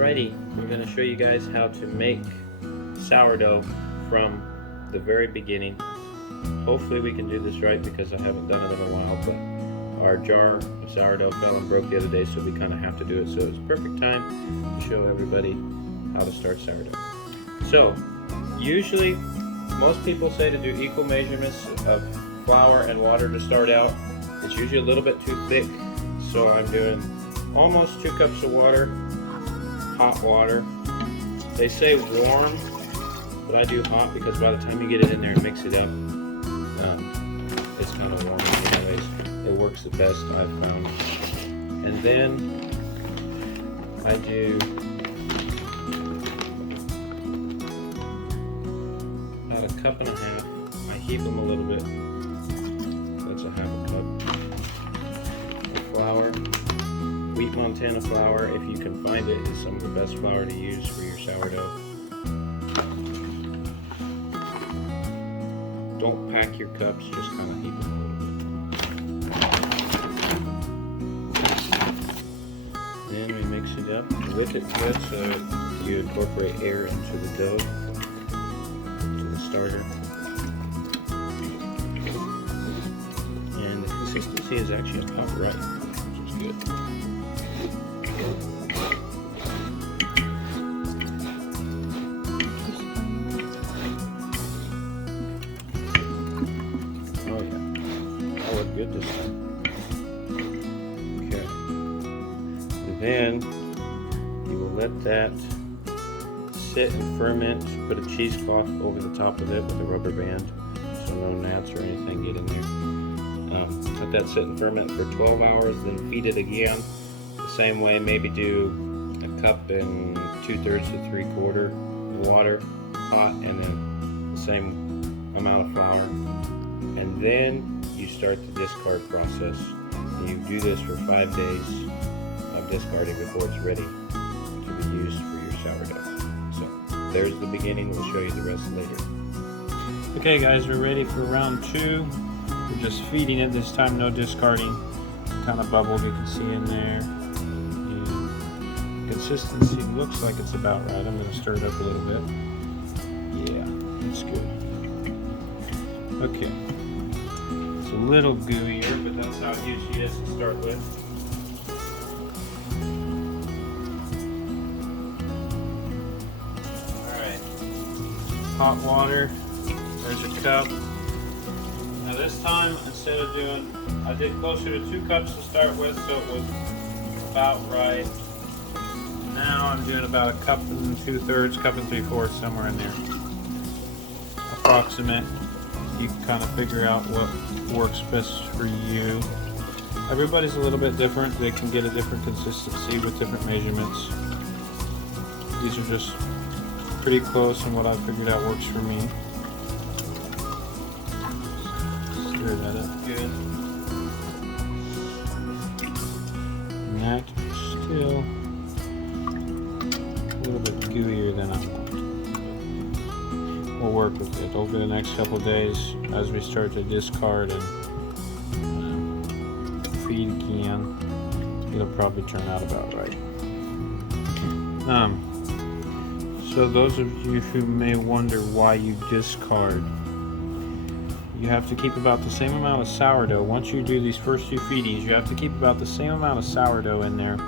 Alrighty, we're going to show you guys how to make sourdough from the very beginning. Hopefully we can do this right because I haven't done it in a while, but our jar of sourdough fell and broke the other day, so we kind of have to do it. So it's perfect time to show everybody how to start sourdough. So usually most people say to do equal measurements of flour and water to start out. It's usually a little bit too thick, so I'm doing almost 2 cups of water, hot water. They say warm, but I do hot because by the time you get it in there and mix it up, it's kind of warm anyways. It works the best I've found. And then I do about 1.5 cups. I heat them a little bit. That's a 1/2 cup. The flour. Wheat Montana flour, if you can find it, is some of the best flour to use for your sourdough. Don't pack your cups, just kind of heat them a little bit. Then we mix it up, whip it good so you incorporate air into the dough, into the starter. And the consistency is actually about right, which is good. Oh yeah, that looked good this time. Okay, and then you will let that sit and ferment. Put a cheesecloth over the top of it with a rubber band so no gnats or anything get in there. Let that sit and ferment for 12 hours, then feed it again. Same way, maybe do 1 cup and 2/3 to 3/4 water, hot, and then the same amount of flour. And then you start the discard process. And you do this for 5 days of discarding before it's ready to be used for your sourdough. So there's the beginning. We'll show you the rest later. Okay guys, we're ready for round 2. We're just feeding it this time, no discarding. Kind of bubbled, you can see in there. Consistency looks like it's about right. I'm going to stir it up a little bit. Yeah, that's good. Okay. It's a little gooier, but that's how it usually is to start with. Alright. Hot water. There's a cup. Now this time, instead of doing, I did closer to 2 cups to start with, so it was about right. Now I'm doing about 1 2/3 cup, 1 3/4, somewhere in there. Approximate. You can kind of figure out what works best for you. Everybody's a little bit different. They can get a different consistency with different measurements. These are just pretty close, and what I figured out works for me. Stir that up good. And that still a little bit gooier than I want. We'll work with it over the next couple of days as we start to discard and feed again. It'll probably turn out about right. So those of you who may wonder why you discard, you have to keep about the same amount of sourdough. Once you do these first 2 feedings, you have to keep about the same amount of sourdough in there.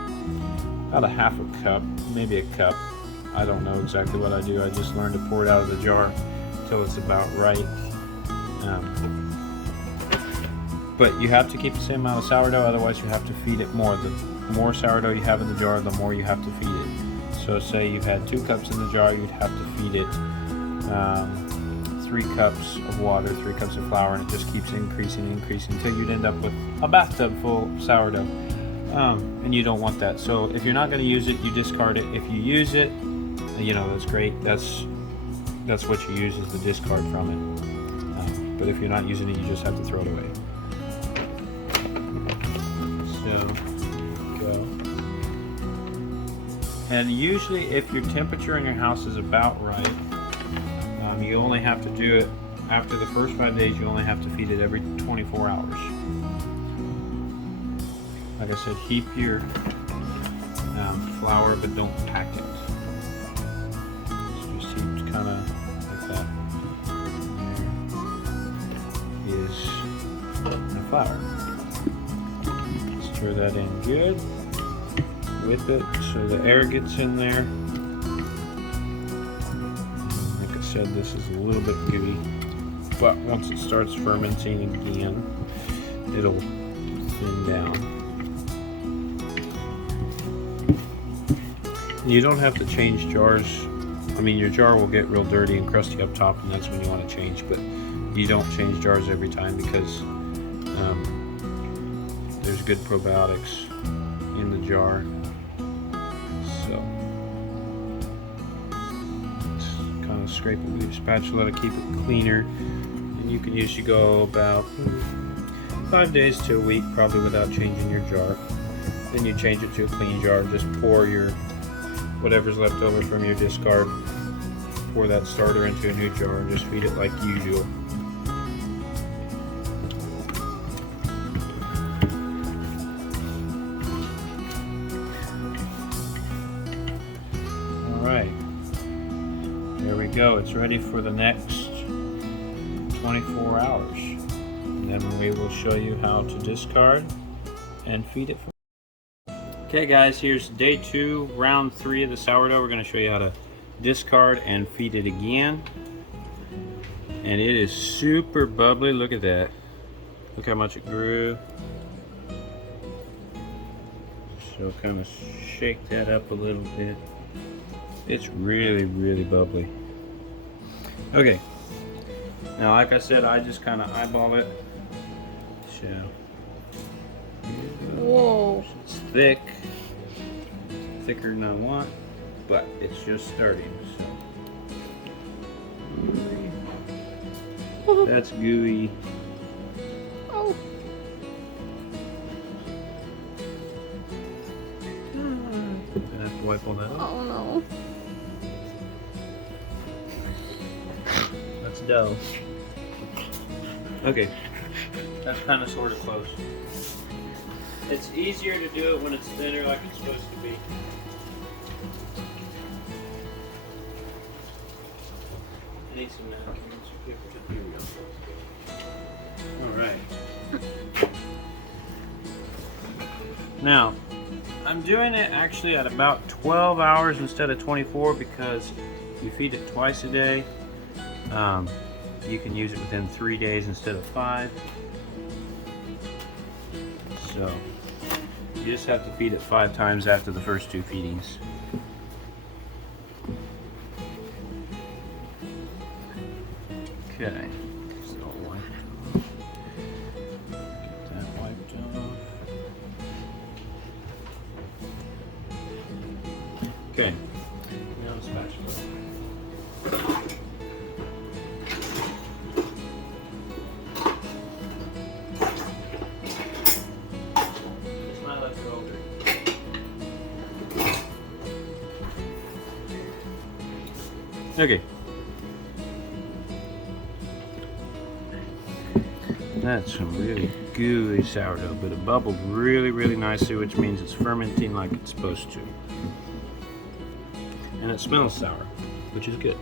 About 1/2 cup, maybe 1 cup. I don't know exactly what I do. I just learned to pour it out of the jar until it's about right. But you have to keep the same amount of sourdough, otherwise you have to feed it more. The more sourdough you have in the jar, the more you have to feed it. So say you had 2 cups in the jar, you'd have to feed it 3 cups of water, 3 cups of flour, and it just keeps increasing until you'd end up with a bathtub full of sourdough. And you don't want that. So if you're not going to use it, you discard it. If you use it, you know, that's great. That's what you use is the discard from it. But if you're not using it, you just have to throw it away. So, go. And usually if your temperature in your house is about right, you only have to do it after the first 5 days. You only have to feed it every 24 hours. Like I said, keep your flour, but don't pack it. So you see, it's kind of like that. There is the flour. Stir that in good with it so the air gets in there. Like I said, this is a little bit gooey, but once it starts fermenting again, it'll thin down. You don't have to change jars. I mean, your jar will get real dirty and crusty up top, and that's when you want to change, but you don't change jars every time because there's good probiotics in the jar. So just kind of scrape it with your spatula to keep it cleaner, and you can usually go about 5 days to a week probably without changing your jar. Then you change it to a clean jar. Just pour your whatever's left over from your discard, pour that starter into a new jar and just feed it like usual. Alright, there we go. It's ready for the next 24 hours. And then we will show you how to discard and feed it. Okay guys, here's day 2, round 3 of the sourdough. We're going to show you how to discard and feed it again. And it is super bubbly. Look at that. Look how much it grew. So kind of shake that up a little bit. It's really, really bubbly. Okay. Now, like I said, I just kind of eyeball it. So, whoa. It's thick. Thicker than I want, but it's just starting. So that's gooey. Oh. I have to wipe all that off. Oh no. That's dough. Okay, that's kind of sort of close. It's easier to do it when it's thinner, like it's supposed to be. I need some napkins. Here we go. Alright. Now, I'm doing it actually at about 12 hours instead of 24 because you feed it twice a day. You can use it within 3 days instead of 5. So, you just have to feed it 5 times after the first 2 feedings. Okay, so I'll wipe it off. Get that wiped off. Okay, now the spatula. Just not let it go over. Okay. That's some really gooey sourdough, but it bubbled really, really nicely, which means it's fermenting like it's supposed to. And it smells sour, which is good.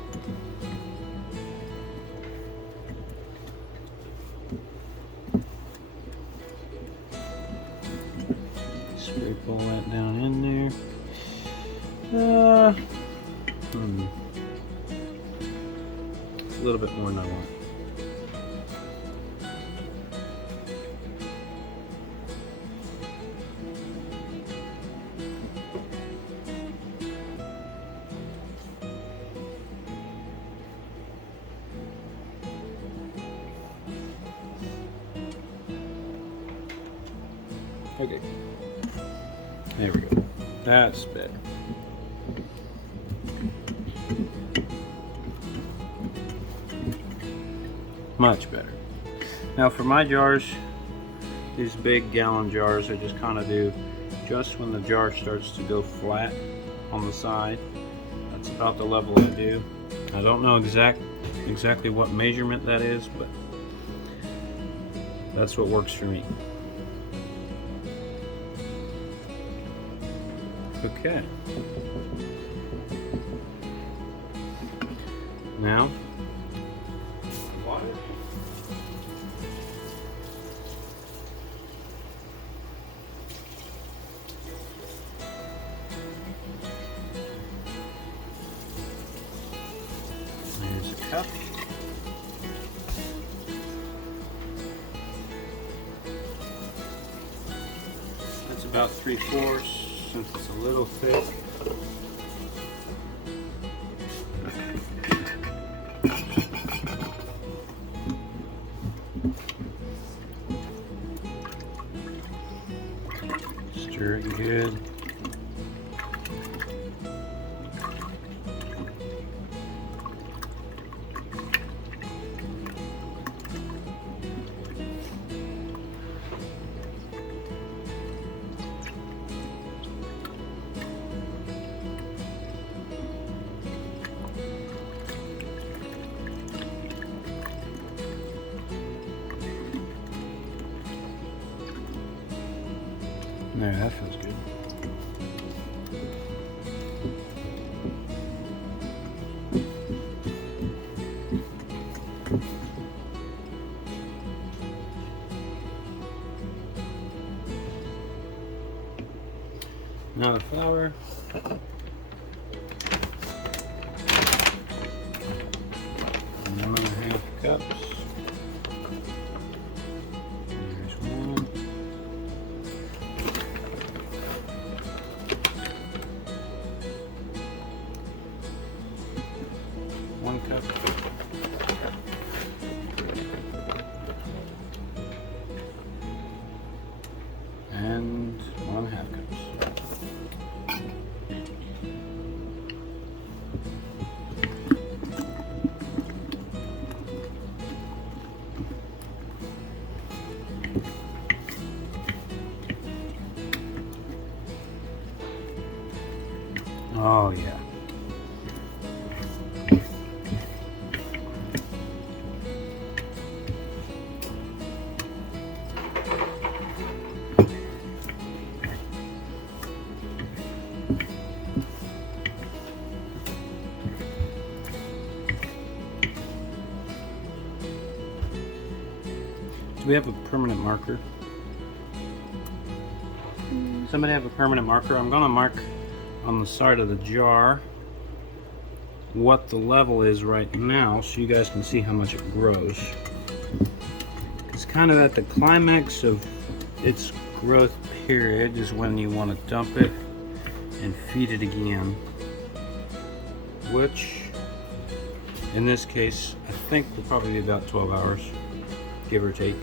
Scrape all that down in there. It's a little bit more than I want. Okay, there we go. That's better. Much better. Now for my jars, these big gallon jars, I just kind of do just when the jar starts to go flat on the side. That's about the level I do. I don't know exactly what measurement that is, but that's what works for me. Okay. Now, water. There's a cup. That's about 3/4 since it's a little thick. Stir it good. There, that feels good. Now the flour. And 1.5 cups. There's one. One cup. And 1.5 cups. Oh yeah. Do we have a permanent marker? Somebody have a permanent marker? I'm going to mark on the side of the jar what the level is right now so you guys can see how much it grows. It's kind of at the climax of its growth period is when you want to dump it and feed it again, which in this case I think will probably be about 12 hours, give or take.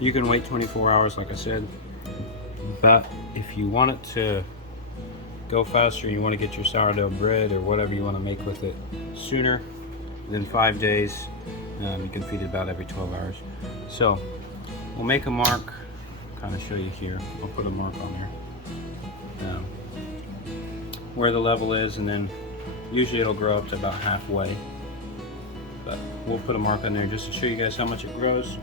You can wait 24 hours like I said, but if you want it to go faster and you want to get your sourdough bread or whatever you want to make with it sooner than 5 days, you can feed it about every 12 hours. So we'll make a mark, kind of show you here. I'll put a mark on there where the level is, and then usually it'll grow up to about halfway, but we'll put a mark on there just to show you guys how much it grows,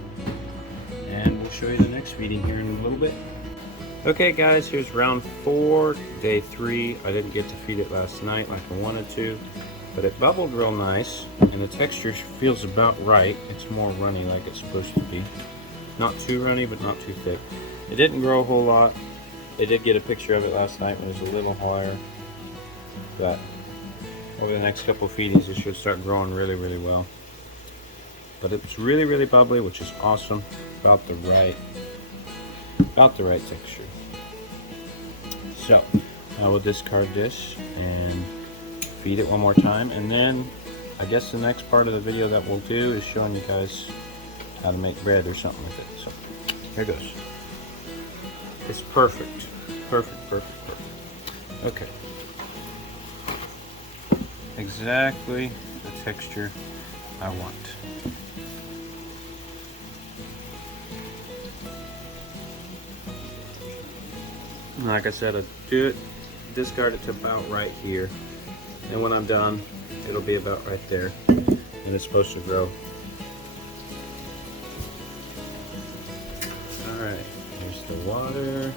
and we'll show you the next feeding here in a little bit. Okay guys, here's round 4, day 3. I didn't get to feed it last night like I wanted to, but it bubbled real nice and the texture feels about right. It's more runny like it's supposed to be. Not too runny, but not too thick. It didn't grow a whole lot. I did get a picture of it last night when it was a little higher, but over the next couple of feedings it should start growing really, really well. But it's really, really bubbly, which is awesome. About the right texture. So I will discard this and feed it one more time, and then I guess the next part of the video that we'll do is showing you guys how to make bread or something with it. So here goes. It's perfect. Perfect. Okay. Exactly the texture I want. Like I said, I do it, discard it to about right here, and when I'm done, it'll be about right there, and it's supposed to grow. Alright, here's the water.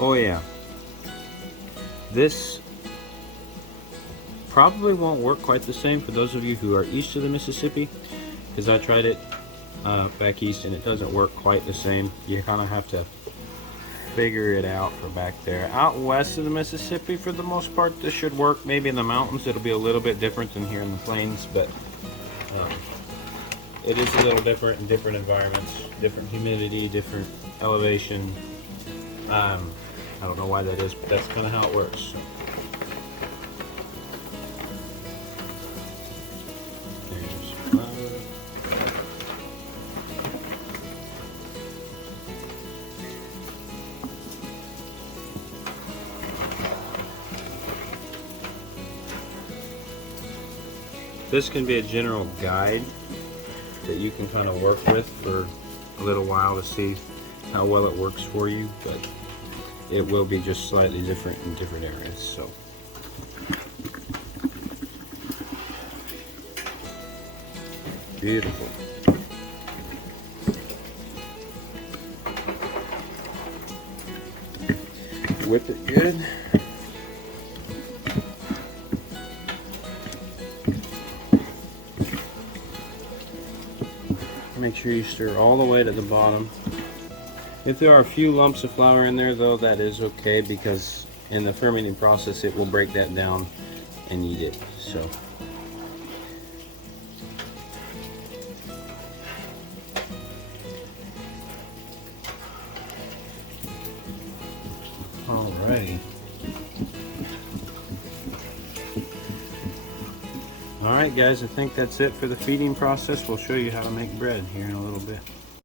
Oh yeah. This probably won't work quite the same for those of you who are east of the Mississippi, because I tried it back east and it doesn't work quite the same. You kind of have to figure it out for back there. Out west of the Mississippi, for the most part, this should work. Maybe in the mountains it'll be a little bit different than here in the plains, but it is a little different in different environments, different humidity, different elevation. I don't know why that is, but that's kind of how it works. So. There's flour. This can be a general guide that you can kind of work with for a little while to see how well it works for you, but it will be just slightly different in different areas. So beautiful. Whip it good. Make sure you stir all the way to the bottom. If there are a few lumps of flour in there though, that is okay, because in the fermenting process it will break that down and eat it. So alrighty. Alright guys, I think that's it for the feeding process. We'll show you how to make bread here in a little bit.